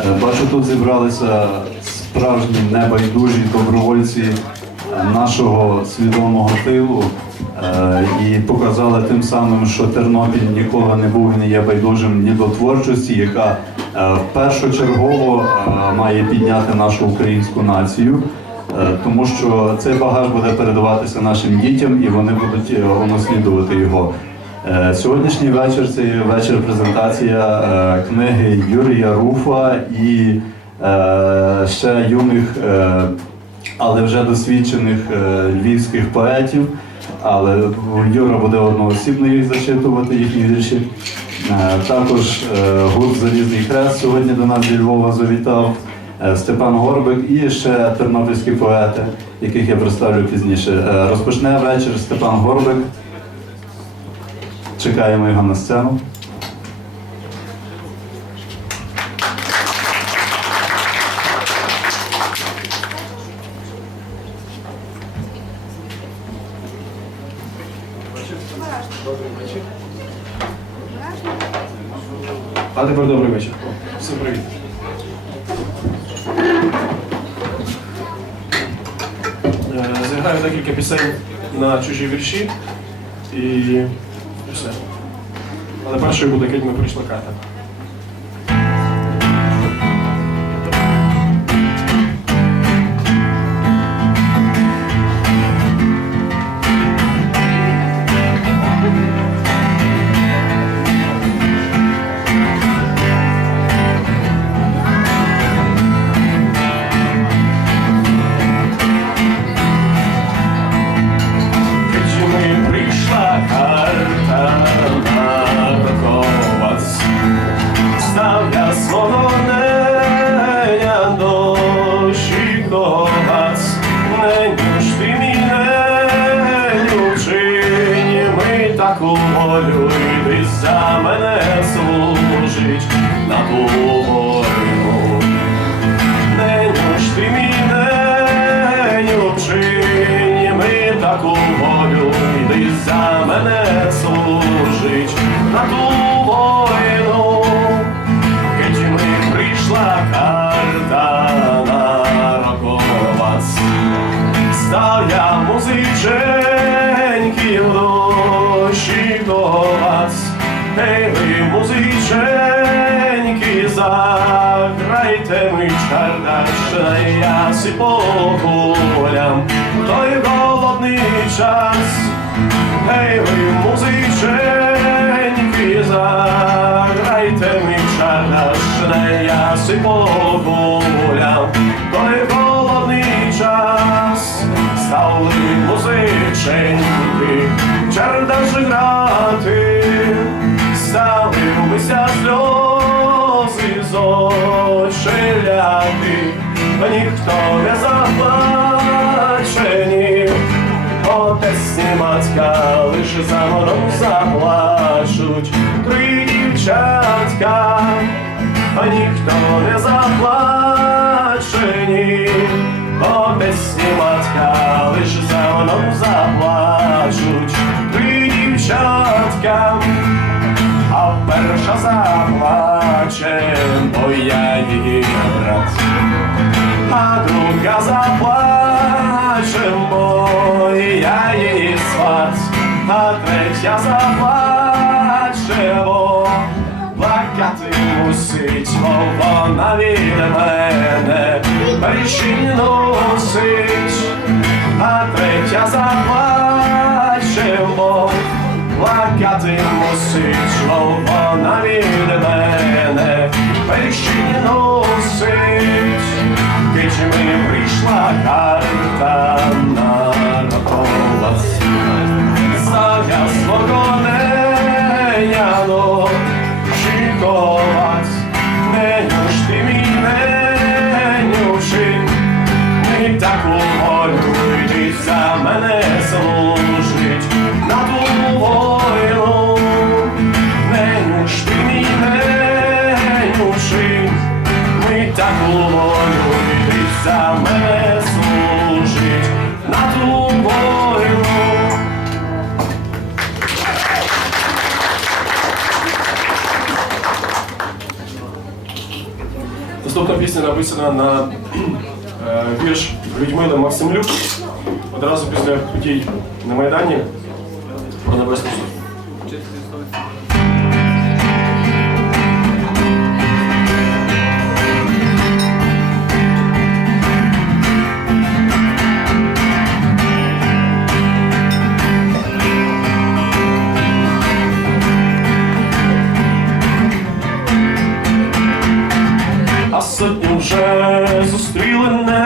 Е, Бачу, тут зібралися справжні небайдужі добровольці е, нашого свідомого тилу е, і показали тим самим, що Тернопіль ніколи не був і не є байдужим ні до творчості, яка першочергово має підняти нашу українську націю. Тому що цей багаж буде передаватися нашим дітям і вони будуть унаслідувати його. Е, Сьогоднішній вечір це вечір презентація е, книги Юрія Руфа і е, ще юних, але вже досвідчених львівських поетів. Але Юра буде одноосібно їх зачитувати, їхні вірші. Також гурт Залізний Хрест сьогодні до нас зі Львова завітав. Степан Горбик і ще тернопільські поети, яких я представлю пізніше. Розпочне вечір Степан Горбик. Чекаємо його на сцену. А тепер добрий вечір. Всім привіт. Е, Зіграю декілька пісень на чужі вірші і все. Але першою буде «Кеть ми прийшла ката. Я сі Наступна пісня написана на е, вірш Людмили Максимлюк. Одразу після подій на Майдані про Небесну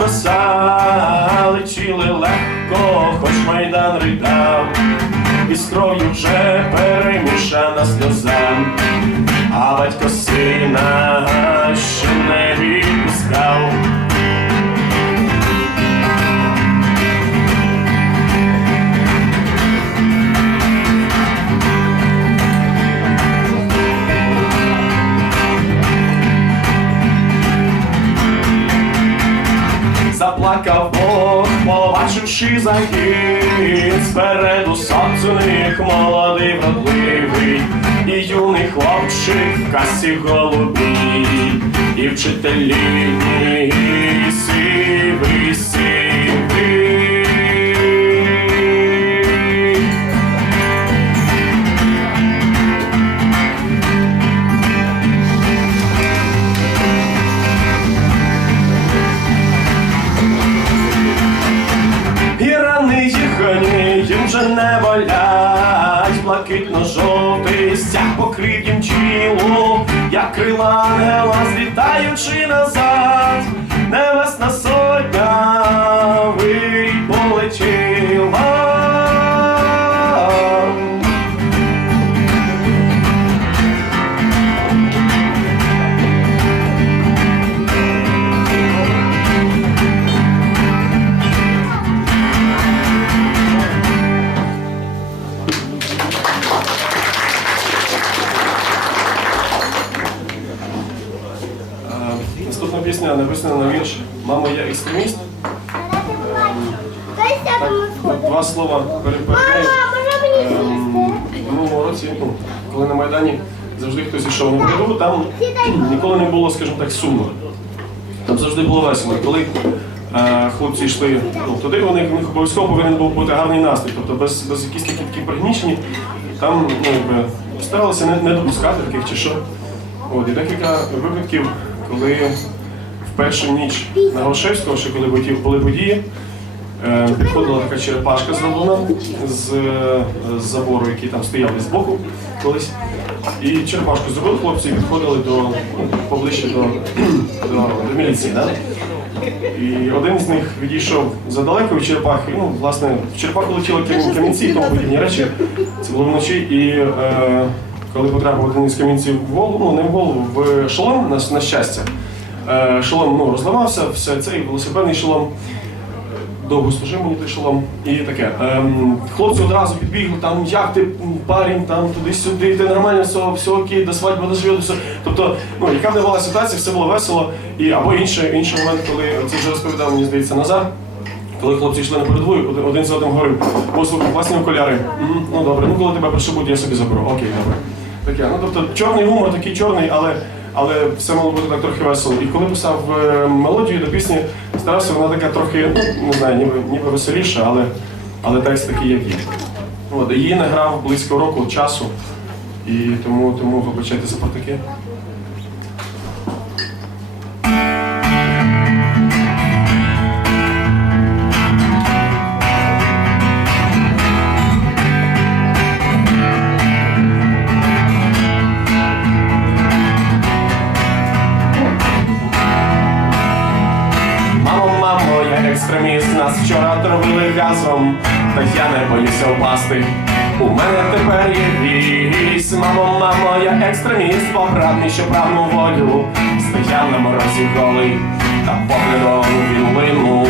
небеса, летіли легко, хоч майдан ридав, і строю вже перемішана сльоза, а батько сина ще не побачивши загін Спереду сонцених молодий вродливий І юний хлопчик в касі голубій І вчителі сивий сивий їм вже не болять, блакитно-жовтий стяг покрив їм тіло, як крила ангела, злітаючи назад, небесна сотня пісня написана на вірш Мамо, я екстреміст. Два слова мені Ем, році, ну, коли на Майдані завжди хтось йшов на передову, там ніколи не було, скажімо так, сумно. Там завжди було весело. Коли е, хлопці йшли ну, туди, у них, у них обов'язково повинен був бути гарний настрій. Тобто без, без якісь такі такі пригнічені, там ну, якби, старалися не, не допускати таких чи що. От, і декілька випадків, коли в першу ніч на Грушевського, ще коли були- події, Е, Підходила така черепашка з, е, з забору, який там стояв десь збоку колись. І черепашку зробили хлопці і підходили до поближче до, до, до міліції. Да? І один з них відійшов задалеко від черепахи. Ну, власне, в черепаху летіли камінці і тому подібні речі. Це було вночі. І е, коли потрапив один із камінців в голову, ну не в голову, в шолом, на, на щастя. Е, шолом ну, розламався, все це і велосипедний шолом довго служив мені той шолом. І таке. Ем, хлопці одразу підбігли, там як ти парень, там туди-сюди, ти нормально, все, все окей, до свадьби доживе, все. Тобто, ну, яка б не була ситуація, все було весело. І, або інший, інший момент, коли це вже розповідав, мені здається, Назар. Коли хлопці йшли на передову, один- за одним говорив, послухай, класні окуляри. «Мгм, Ну добре, ну коли тебе пришибуть, я собі заберу. Окей, добре. Таке. Ну тобто чорний гумор такий чорний, але, але все мало бути так трохи весело. І коли писав е, мелодію до пісні, старався вона така трохи, ну не знаю, ніби, ніби веселіша, але, але текст такий, як є. От, її не грав близько року часу, і тому, тому вибачайте за таке. Боюся. У мене тепер є вісь, мамо, мамо, я екстреміст, попрадний, що правну волю. Стояв на морозі голий, та поглядом він линув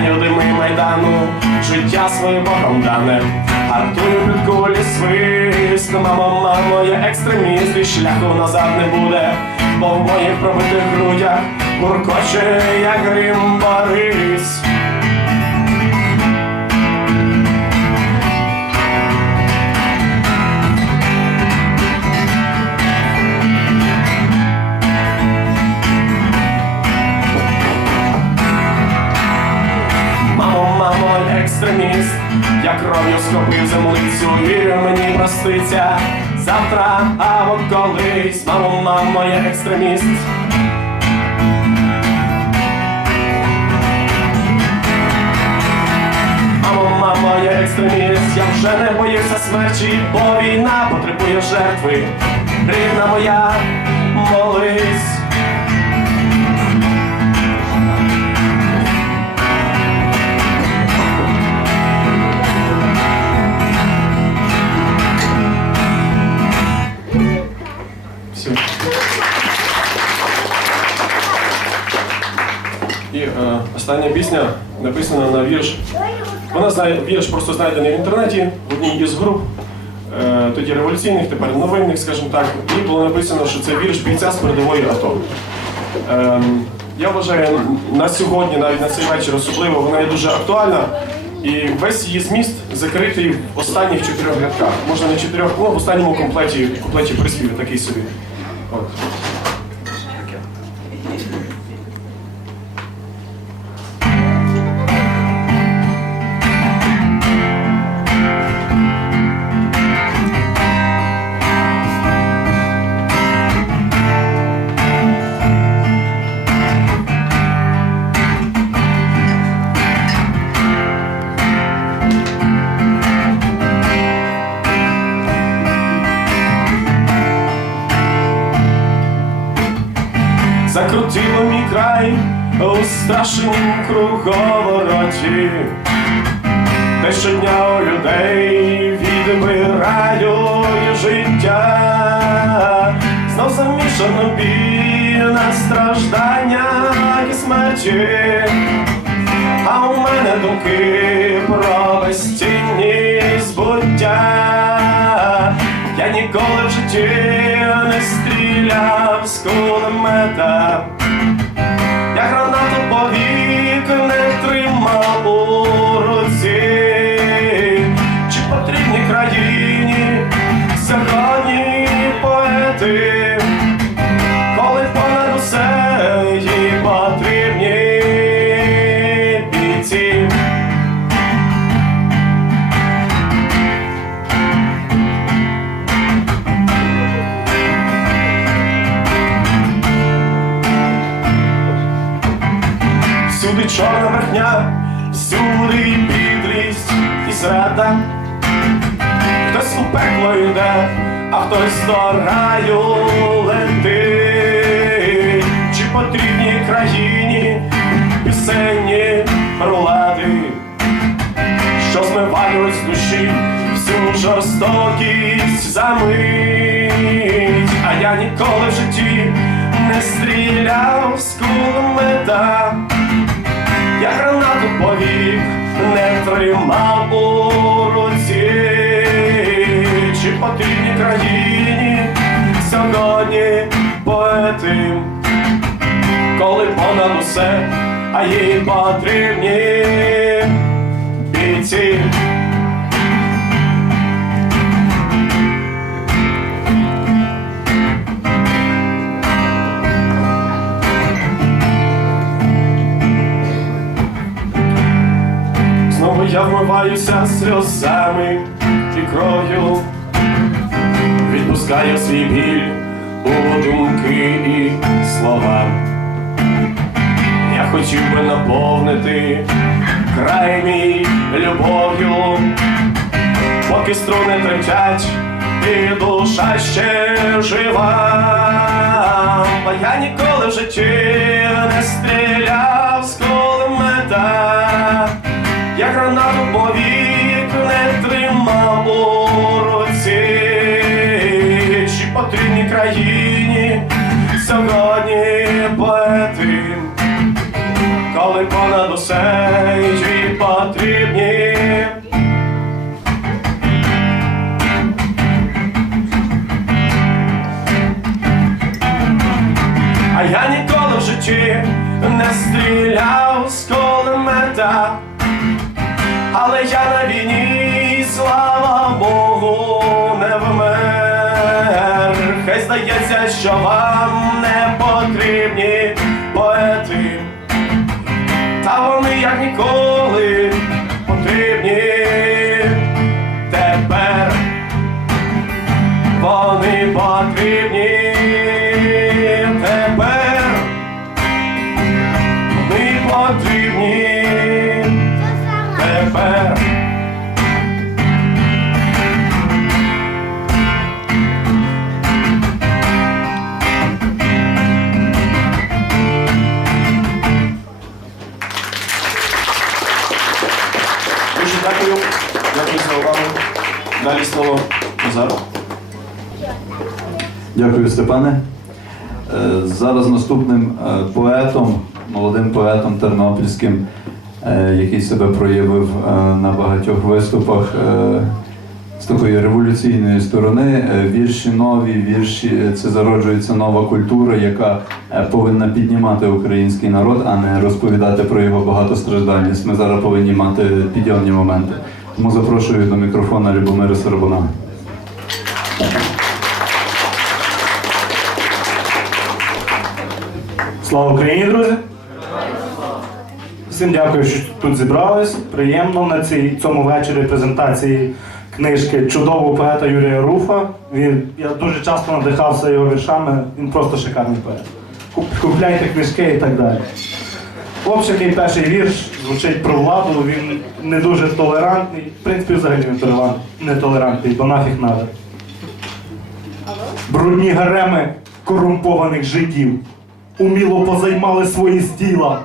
я дими майдану, життя своє богом дане, Гартую під кулі свист. Мамо, мамо, я екстреміст І шляху назад не буде Бо в моїх пробитих грудях Гуркоче, як грім Борис проститься завтра або колись. Мамо, мамо, я екстреміст. Мамо, екстреміст, я вже не боюся смерті, бо війна потребує жертви. Рідна моя, молись. Пісня написана на вірш. Вона знає вірш просто знайдений в інтернеті в одній із груп, е, тоді революційних, тепер новинних, скажімо так. І було написано, що це вірш бійця з передової АТО. Е, я вважаю, на сьогодні, навіть на цей вечір особливо, вона є дуже актуальна. І весь її зміст закритий в останніх чотирьох рядках. Можна не чотирьох, ну в останньому комплекті, комплекті приспів такий собі. От. Закрутило мій край у страшному круговороті, де щодня у людей відбираю життя, знов замішано біль на страждання і смерті, а у мене думки про безцінність збуття. Я ніколи в житті стріляв з хтось до раю. Чи потрібні країні пісенні рулади, що змивають з душі всю жорстокість за мить. А я ніколи в житті не стріляв з кулемета. Я гранату повік не тримав у руці, чи потрібні сьогодні поети, коли понад усе, а їй потрібні бійці. Знову я вмиваюся сльозами і кров'ю, відпускаю свій біль у думки і слова. Я хотів би наповнити край мій любов'ю, поки струни тремтять, і душа ще жива. А я ніколи в житті не стріляв з кулемета. Я гранату повік не тримав у руці, чи потрібні країні народні поети, коли понад усе жі потрібні. А я ніколи в житті не стріляв з кулемета, але я на війні, слава Богу, не вмер. Хай здається, що вам потрібні поети, та вони як ніколи потрібні тепер. Вони потрібні тепер. Вони потрібні тепер. Дякую, Степане. Е, Зараз наступним е, поетом, молодим поетом тернопільським, е, який себе проявив на багатьох виступах з такої революційної сторони. Вірші нові, вірші це зароджується нова культура, яка повинна піднімати український народ, а не розповідати про його багатостраждальність. Ми зараз повинні мати підйомні моменти. Тому запрошую до мікрофона Любомира Сарабана. Слава Україні, друзі! Всім дякую, що тут зібрались. Приємно на цій цьому вечорі презентації книжки чудового поета Юрія Руфа. Він я дуже часто надихався його віршами. Він просто шикарний поет. Куп- Купляйте книжки і так далі. Який перший вірш звучить про владу, він не дуже толерантний. В принципі, взагалі не толерантний, бо нафіг надо. Брудні гареми корумпованих жидів уміло позаймали свої стіла,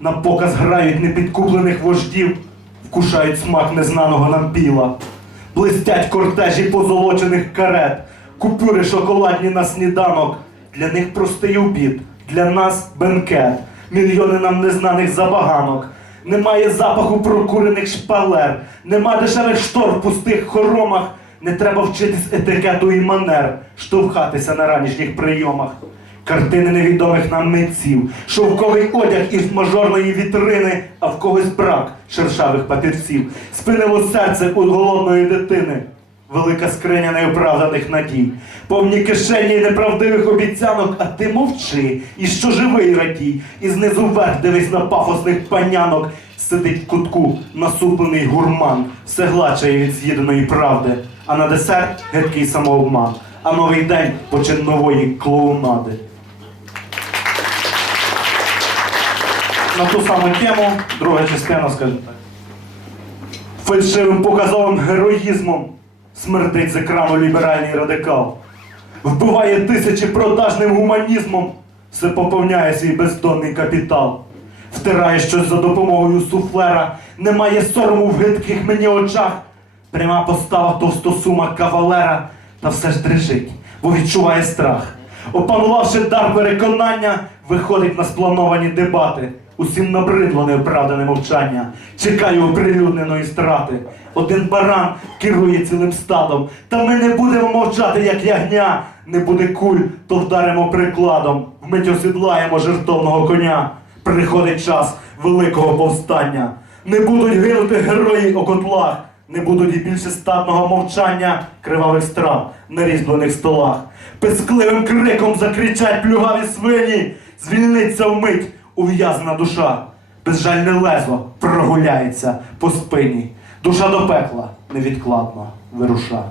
на показ грають непідкуплених вождів, вкушають смак незнаного нам піла, блистять кортежі позолочених карет, купюри шоколадні на сніданок. Для них простий обід, для нас бенкет, мільйони нам незнаних забаганок. Немає запаху прокурених шпалер, нема дешевих штор в пустих хоромах. Не треба вчитись етикету і манер, штовхатися на ранішніх прийомах. Картини невідомих нам митців, шовковий одяг із мажорної вітрини, а в когось брак шершавих папірців. Спинило серце у голодної дитини. Велика скриня неоправданих надій, повні кишені неправдивих обіцянок, а ти мовчи, і що живий радій, і знизу вверх дивись на пафосних панянок. Сидить в кутку насуплений гурман, все гладшає від з'їденої правди, а на десерт гидкий самообман, а новий день почин нової клоунади. На ту саму тему, друга частина, скажімо так. Фальшивим показовим героїзмом смердить з екрану ліберальний радикал. Вбиває тисячі продажним гуманізмом, все поповняє свій бездонний капітал. Втирає щось за допомогою суфлера, немає сорому в гидких мені очах. Пряма постава товстосума кавалера, та все ж дрижить, бо відчуває страх. Опанувавши дар переконання, виходить на сплановані дебати. Усім набридло неоправдане мовчання. Чекаю оприлюдненої страти. Один баран керує цілим стадом. Та ми не будемо мовчати, як ягня. Не буде куль, то вдаримо прикладом. Вмить осідлаємо жертовного коня. Приходить час великого повстання. Не будуть гинути герої у котлах. Не будуть і більше статного мовчання кривавих страв на різьблених столах. Пискливим криком закричать плюгаві свині. Звільниться вмить ув'язана душа. Безжальне лезо прогуляється по спині. Душа до пекла невідкладно вируша.